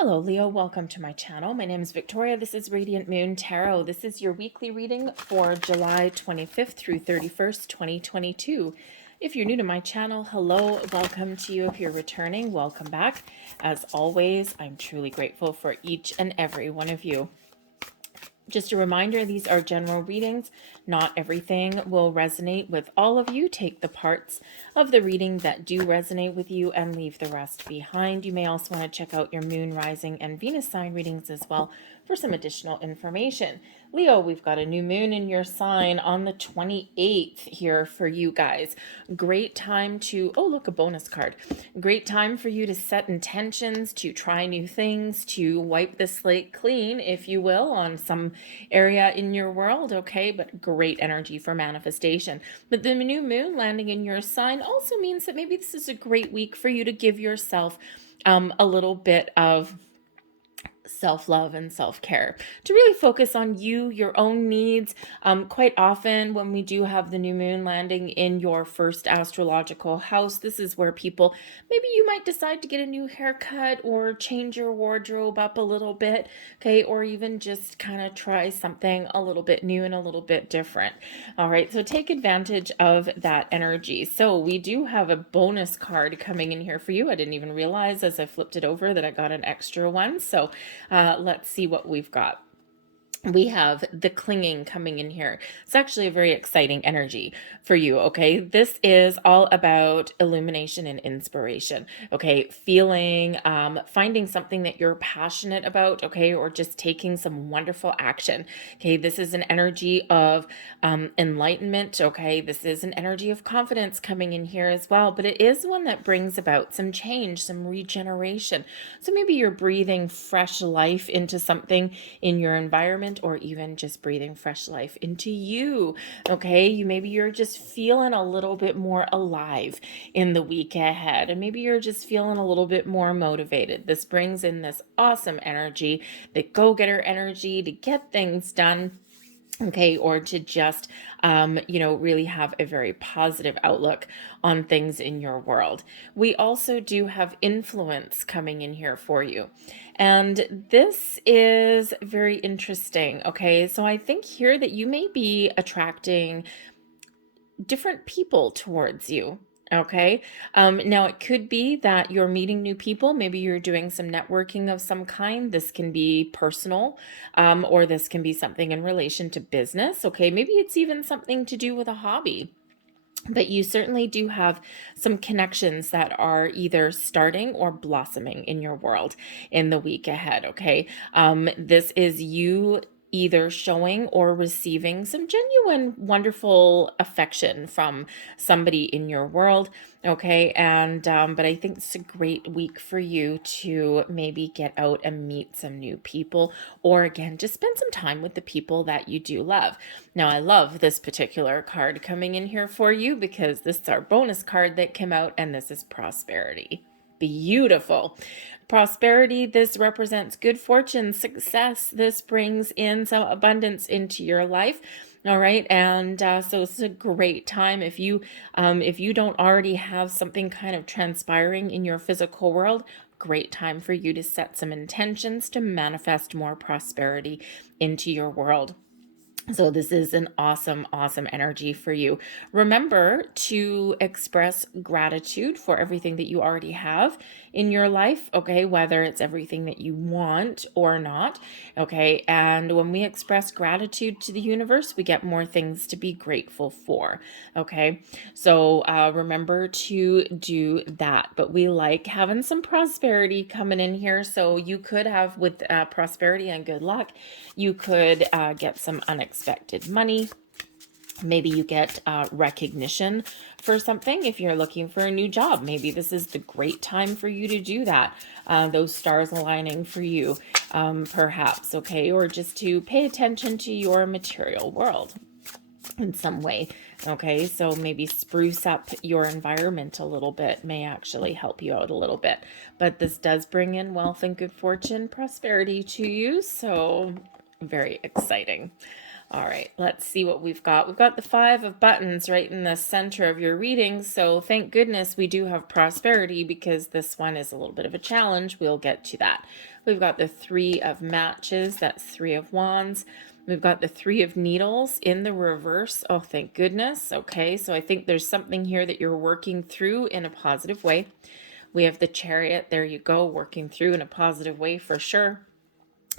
Hello, Leo. Welcome to my channel. My name is Victoria. This is Radiant Moon Tarot. This is your weekly reading for July 25th through 31st, 2022. If you're new to my channel, hello, welcome to you. If you're returning, welcome back. As always, I'm truly grateful for each and every one of you. Just a reminder, these are general readings. Not everything will resonate with all of you. Take the parts of the reading that do resonate with you and leave the rest behind. You may also want to check out your moon, rising, and Venus sign readings as well for some additional information. Leo, we've got a new moon in your sign on the 28th here for you guys. Great time to, oh, look, a bonus card. Great time for you to set intentions, to try new things, to wipe the slate clean, if you will, on some area in your world, okay? But great energy for manifestation. But the new moon landing in your sign also means that maybe this is a great week for you to give yourself a little bit of self-love and self-care, to really focus on you, your own needs. Quite often when we do have the new moon landing in your first astrological house, this is where people, maybe you might decide to get a new haircut or change your wardrobe up a little bit, okay, or even just kind of try something a little bit new and a little bit different. All right, so take advantage of that energy. So we do have a bonus card coming in here for you. I didn't even realize as I flipped it over that I got an extra one. So let's see what we've got. We have the clinging coming in here. It's actually a very exciting energy for you, okay? This is all about illumination and inspiration, okay? Feeling, finding something that you're passionate about, okay? Or just taking some wonderful action, okay? This is an energy of enlightenment, okay? This is an energy of confidence coming in here as well, but it is one that brings about some change, some regeneration. So maybe you're breathing fresh life into something in your environment, or even just breathing fresh life into you, okay? Maybe you're just feeling a little bit more alive in the week ahead, and maybe you're just feeling a little bit more motivated. This brings in this awesome energy, the go-getter energy to get things done, okay, or to just really have a very positive outlook on things in your world. We also do have influence coming in here for you, and this is very interesting, okay? So I think here that you may be attracting different people towards you. Okay. Now it could be that you're meeting new people. Maybe you're doing some networking of some kind. This can be personal, or this can be something in relation to business. Okay. Maybe it's even something to do with a hobby. But you certainly do have some connections that are either starting or blossoming in your world in the week ahead. Okay. This is you either showing or receiving some genuine, wonderful affection from somebody in your world. Okay. And, but I think it's a great week for you to maybe get out and meet some new people, or again, just spend some time with the people that you do love. Now, I love this particular card coming in here for you because this is our bonus card that came out, and this is prosperity. Beautiful. Prosperity, this represents good fortune, success. This brings in some abundance into your life. All right. And so it's a great time if you don't already have something kind of transpiring in your physical world. Great time for you to set some intentions to manifest more prosperity into your world. So this is an awesome, awesome energy for you. Remember to express gratitude for everything that you already have in your life, okay, whether it's everything that you want or not, okay? And when we express gratitude to the universe, we get more things to be grateful for, okay? So remember to do that. But we like having some prosperity coming in here. So you could have, with prosperity and good luck, you could get some unexpected money. Maybe you get recognition for something. If you're looking for a new job, maybe this is the great time for you to do that. Those stars aligning for you, perhaps, okay? Or just to pay attention to your material world in some way, okay? So maybe spruce up your environment a little bit may actually help you out a little bit. But this does bring in wealth and good fortune, prosperity to you, so very exciting. All right, let's see what we've got. We've got the Five of Buttons right in the center of your reading. So thank goodness we do have prosperity, because this one is a little bit of a challenge. We'll get to that. We've got the Three of Matches. That's Three of Wands. We've got the Three of Needles in the reverse. Oh, thank goodness. Okay, so I think there's something here that you're working through in a positive way. We have the Chariot. There you go, working through in a positive way for sure.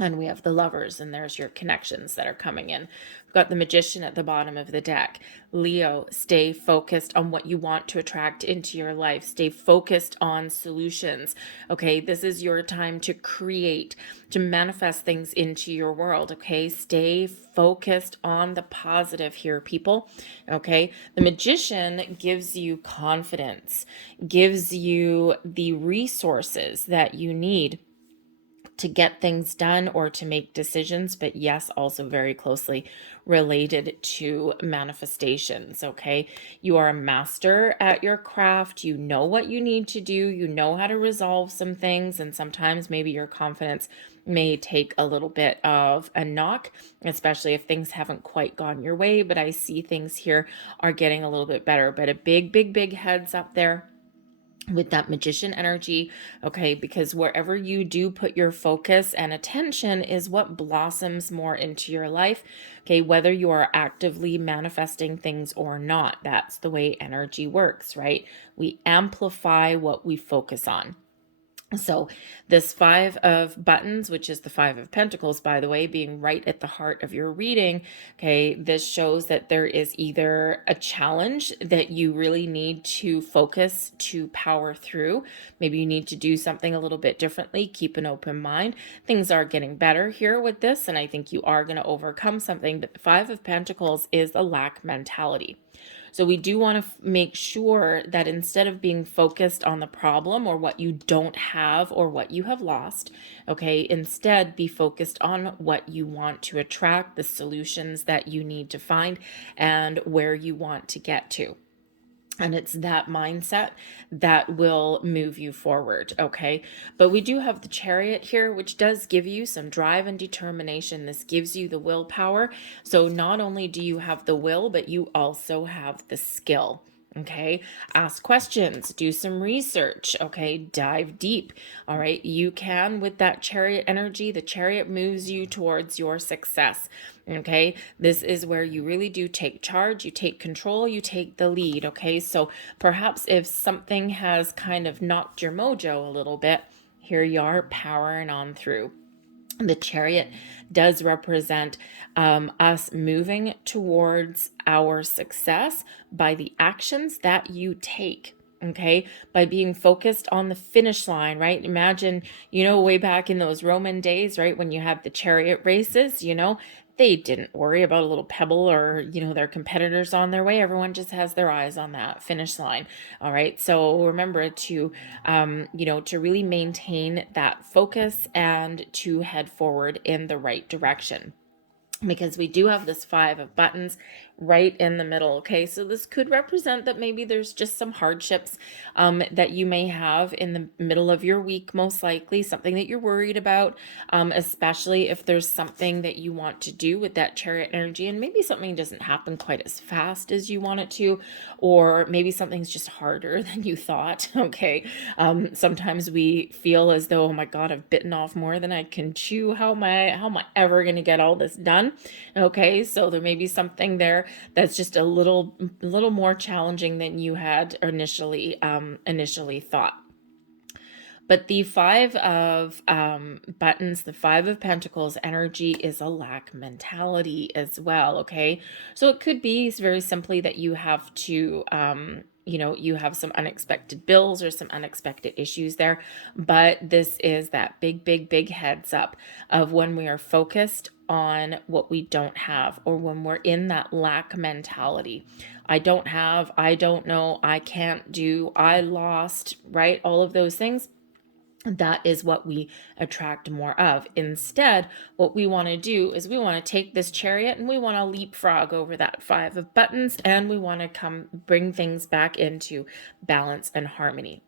And we have the Lovers, and there's your connections that are coming in. We've got the Magician at the bottom of the deck. Leo, stay focused on what you want to attract into your life. Stay focused on solutions. Okay, this is your time to create, to manifest things into your world. Okay, stay focused on the positive here, people. Okay, the Magician gives you confidence, gives you the resources that you need to get things done or to make decisions, but yes, also very closely related to manifestations. Okay, you are a master at your craft. You know what you need to do, you know how to resolve some things, and sometimes maybe your confidence may take a little bit of a knock, especially if things haven't quite gone your way. But I see things here are getting a little bit better. But a big heads up there with that Magician energy, okay, because wherever you do put your focus and attention is what blossoms more into your life, okay, whether you are actively manifesting things or not. That's the way energy works, right? We amplify what we focus on. So this Five of Buttons, which is the Five of Pentacles, by the way, being right at the heart of your reading, okay, this shows that there is either a challenge that you really need to focus to power through. Maybe you need to do something a little bit differently. Keep an open mind. Things are getting better here with this, and I think you are going to overcome something. But the Five of Pentacles is a lack mentality. So we do want to make sure that instead of being focused on the problem or what you don't have or what you have lost, okay, instead be focused on what you want to attract, the solutions that you need to find, and where you want to get to. And it's that mindset that will move you forward, okay? But we do have the Chariot here, which does give you some drive and determination. This gives you the willpower. So not only do you have the will, but you also have the skill. Okay, ask questions, do some research, okay, dive deep. All right, you can, with that Chariot energy, the Chariot moves you towards your success. Okay, this is where you really do take charge, you take control, you take the lead. Okay, so perhaps if something has kind of knocked your mojo a little bit, here you are powering on through. The Chariot does represent us moving towards our success by the actions that you take. Okay, by being focused on the finish line, right? Imagine, way back in those Roman days, right, when you had the chariot races, they didn't worry about a little pebble or, their competitors on their way. Everyone just has their eyes on that finish line. All right. So remember to, to really maintain that focus and to head forward in the right direction, because we do have this Five of Buttons right in the middle. Okay, so this could represent that maybe there's just some hardships that you may have in the middle of your week, most likely something that you're worried about, especially if there's something that you want to do with that Chariot energy, and maybe something doesn't happen quite as fast as you want it to, or maybe something's just harder than you thought. Okay, sometimes we feel as though, oh my God, I've bitten off more than I can chew. How am I ever going to get all this done? Okay, so there may be something there that's just a little more challenging than you had initially thought. But the Five of Buttons, the Five of Pentacles energy is a lack mentality as well. Okay, so it could be very simply that you have to you have some unexpected bills or some unexpected issues there, but this is that big heads up of when we are focused on what we don't have, or when we're in that lack mentality. I don't have, I don't know, I can't do, I lost, right? All of those things. That is what we attract more of. Instead, what we want to do is we want to take this Chariot and we want to leapfrog over that Five of Buttons, and we want to bring things back into balance and harmony.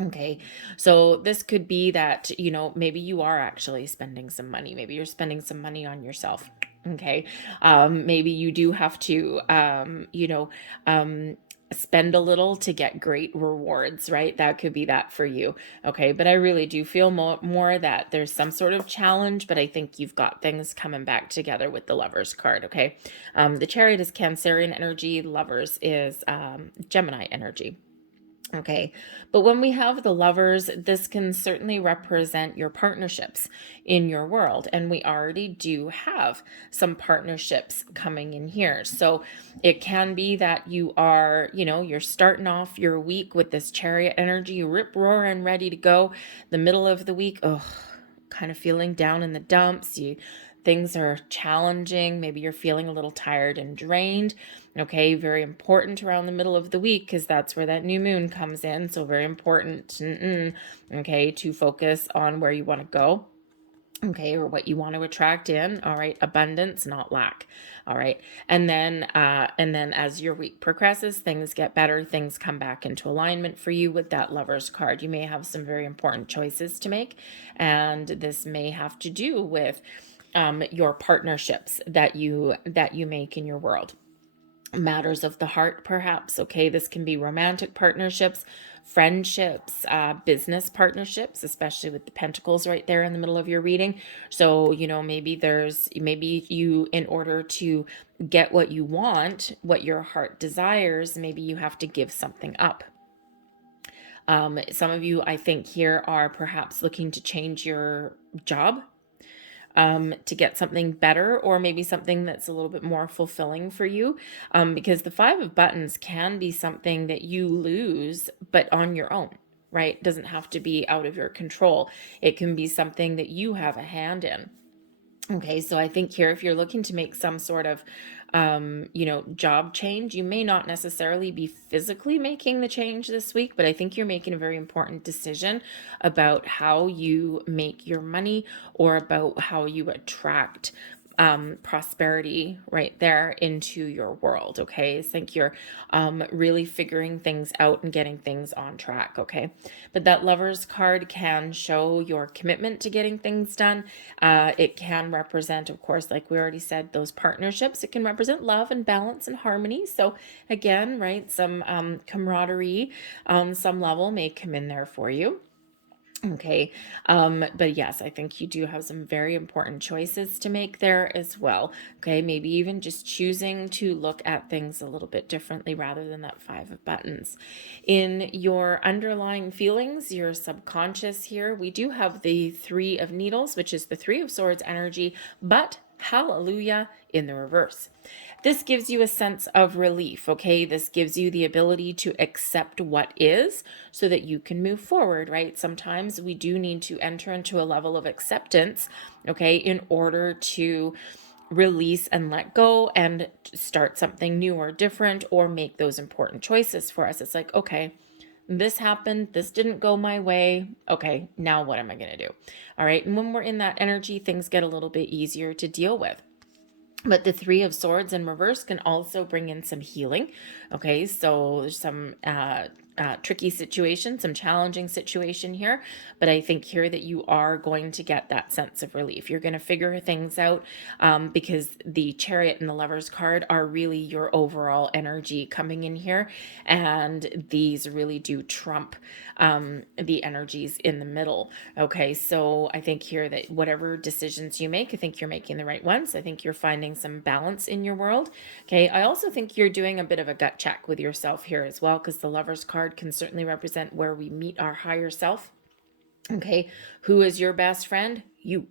Okay, so this could be that, maybe you are actually spending some money. Maybe you're spending some money on yourself. Okay. Maybe you do have to, spend a little to get great rewards, right? That could be that for you. Okay. But I really do feel more that there's some sort of challenge, but I think you've got things coming back together with the Lovers card. Okay. The Chariot is Cancerian energy. Lovers is Gemini energy. Okay, but when we have the Lovers, this can certainly represent your partnerships in your world. And we already do have some partnerships coming in here. So it can be that you are, you're starting off your week with this Chariot energy, rip roaring, ready to go. The middle of the week, kind of feeling down in the dumps. Things are challenging. Maybe you're feeling a little tired and drained. Okay, very important around the middle of the week because that's where that new moon comes in. So very important, okay, to focus on where you want to go. Okay, or what you want to attract in. All right, abundance, not lack. All right, and then as your week progresses, things get better. Things come back into alignment for you with that Lovers card. You may have some very important choices to make, and this may have to do with your partnerships that you make in your world. Matters of the heart, perhaps. Okay, this can be romantic partnerships, friendships, business partnerships, especially with the pentacles right there in the middle of your reading. So maybe you, in order to get what you want, what your heart desires, maybe you have to give something up. Some of you, I think, here are perhaps looking to change your job, to get something better, or maybe something that's a little bit more fulfilling for you, because the Five of Buttons can be something that you lose, but on your own, right? It doesn't have to be out of your control. It can be something that you have a hand in. Okay, so I think here, if you're looking to make some sort of, job change, you may not necessarily be physically making the change this week, but I think you're making a very important decision about how you make your money, or about how you attract prosperity right there into your world. Okay, I think you're really figuring things out and getting things on track. Okay, but that Lovers card can show your commitment to getting things done. It can represent, of course, like we already said, those partnerships. It can represent love and balance and harmony. So again, right, some camaraderie on some level may come in there for you. Okay, but yes, I think you do have some very important choices to make there as well. Okay, maybe even just choosing to look at things a little bit differently rather than that Five of Buttons. In your underlying feelings, your subconscious here, we do have the Three of Needles, which is the Three of Swords energy, but hallelujah in the reverse. This gives you a sense of relief, okay? This gives you the ability to accept what is so that you can move forward, right? Sometimes we do need to enter into a level of acceptance, okay, in order to release and let go and start something new or different, or make those important choices for us. It's like, okay, this happened, this didn't go my way. Okay, now what am I going to do? All right, and when we're in that energy, things get a little bit easier to deal with. But the Three of Swords in reverse can also bring in some healing. Okay, so there's some tricky situation, some challenging situation here. But I think here that you are going to get that sense of relief. You're going to figure things out, because the Chariot and the Lovers card are really your overall energy coming in here. And these really do trump the energies in the middle. Okay, so I think here that whatever decisions you make, I think you're making the right ones. I think you're finding some balance in your world. Okay, I also think you're doing a bit of a gut check with yourself here as well, because the Lovers card can certainly represent where we meet our higher self. Okay, who is your best friend? You.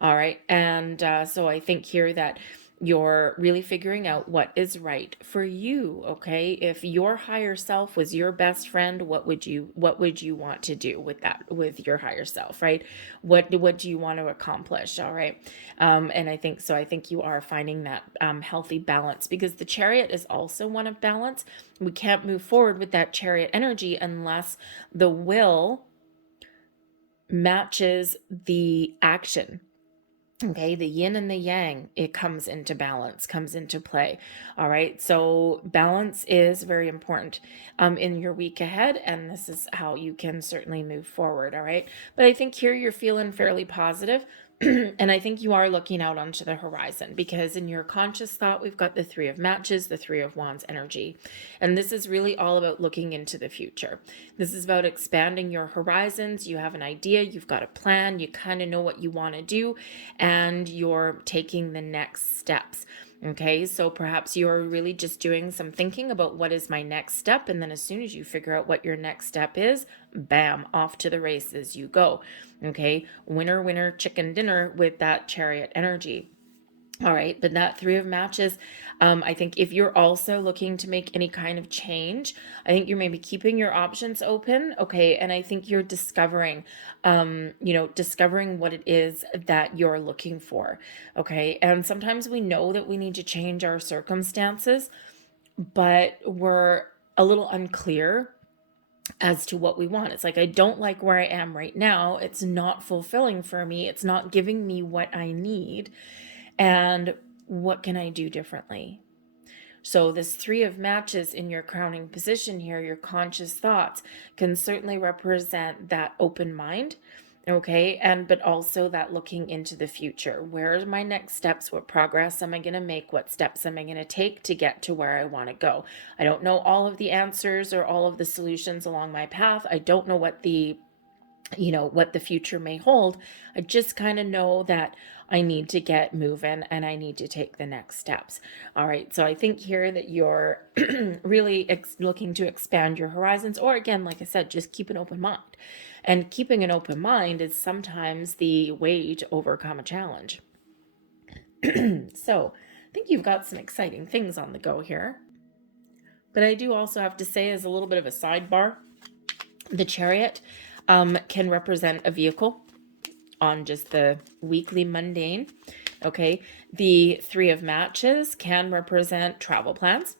All right, and so I think here that you're really figuring out what is right for you. Okay, if your higher self was your best friend, what would you want to do with that, with your higher self, right? What do you want to accomplish? All right, and I think you are finding that healthy balance, because the Chariot is also one of balance. We can't move forward with that Chariot energy unless the will matches the action. Okay, the yin and the yang, it comes into balance, comes into play. All right, so balance is very important in your week ahead, and this is how you can certainly move forward. All right, but I think here you're feeling fairly positive. And I think you are looking out onto the horizon, because in your conscious thought, we've got the Three of Matches, the Three of Wands energy. And this is really all about looking into the future. This is about expanding your horizons. You have an idea, you've got a plan, you kind of know what you want to do, and you're taking the next steps. Okay, so perhaps you're really just doing some thinking about what is my next step. And then as soon as you figure out what your next step is, bam, off to the races you go. Okay, winner, winner, chicken dinner with that Chariot energy. All right, but that Three of Matches, I think if you're also looking to make any kind of change, I think you're maybe keeping your options open, okay? And I think you're discovering, discovering what it is that you're looking for, okay? And sometimes we know that we need to change our circumstances, but we're a little unclear as to what we want. It's like, I don't like where I am right now. It's not fulfilling for me. It's not giving me what I need. And what can I do differently? So this Three of Matches in your crowning position here, your conscious thoughts, can certainly represent that open mind, okay? But also that looking into the future. Where are my next steps? What progress am I going to make? What steps am I going to take to get to where I want to go? I don't know all of the answers or all of the solutions along my path. I don't know what the future may hold. I just kind of know that I need to get moving and I need to take the next steps. All right. So I think here that you're really looking to expand your horizons, or again, like I said, just keep an open mind. And keeping an open mind is sometimes the way to overcome a challenge. So I think you've got some exciting things on the go here. But I do also have to say, as a little bit of a sidebar, the Chariot can represent a vehicle on just the weekly mundane. Okay, the Three of Matches can represent travel plans.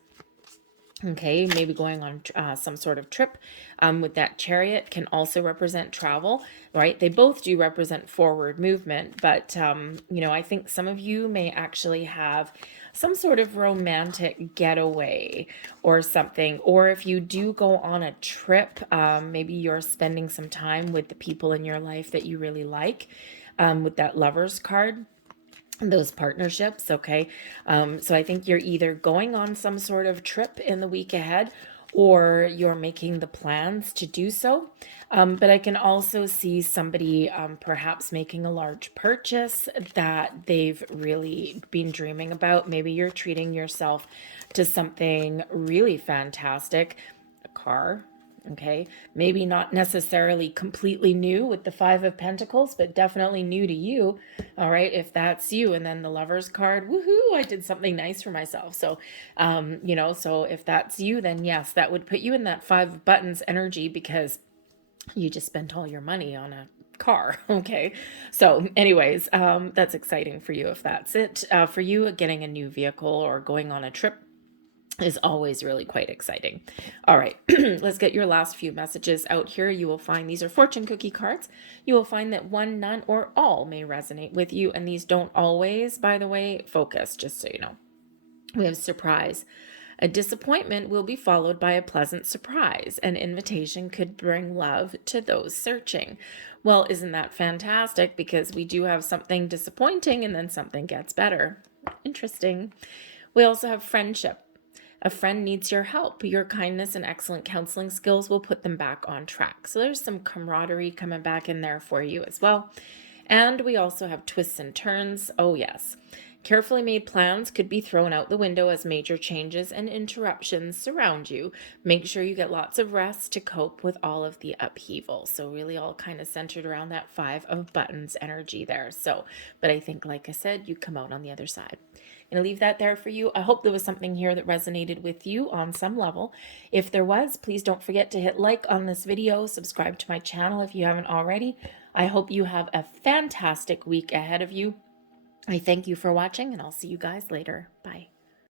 Okay, maybe going on some sort of trip with that Chariot can also represent travel, right? They both do represent forward movement, but, I think some of you may actually have some sort of romantic getaway or something. Or if you do go on a trip, maybe you're spending some time with the people in your life that you really like, with that Lovers card, those partnerships. Okay. So I think you're either going on some sort of trip in the week ahead, or you're making the plans to do so. But I can also see somebody perhaps making a large purchase that they've really been dreaming about. Maybe you're treating yourself to something really fantastic, a car. Okay, maybe not necessarily completely new with the Five of Pentacles, but definitely new to you. All right, if that's you. And then the Lovers card, woohoo, I did something nice for myself. So, so if that's you, then yes, that would put you in that Five of Buttons energy, because you just spent all your money on a car. Okay, so anyways, that's exciting for you if that's it. For you, getting a new vehicle or going on a trip is always really quite exciting. All right, let's get your last few messages out here. You will find these are fortune cookie cards. You will find that one, none, or all may resonate with you. And these don't always, by the way, focus, just so you know. We have surprise. A disappointment will be followed by a pleasant surprise. An invitation could bring love to those searching. Well, isn't that fantastic? Because we do have something disappointing and then something gets better. Interesting. We also have friendship. A friend needs your help. Your kindness and excellent counseling skills will put them back on track. So there's some camaraderie coming back in there for you as well. And we also have twists and turns. Oh, yes. Carefully made plans could be thrown out the window as major changes and interruptions surround you. Make sure you get lots of rest to cope with all of the upheaval. So really all kind of centered around that Five of Buttons energy there. So, but I think, like I said, you come out on the other side. I'm going to leave that there for you. I hope there was something here that resonated with you on some level. If there was, please don't forget to hit like on this video, subscribe to my channel if you haven't already. I hope you have a fantastic week ahead of you. I thank you for watching, and I'll see you guys later. Bye.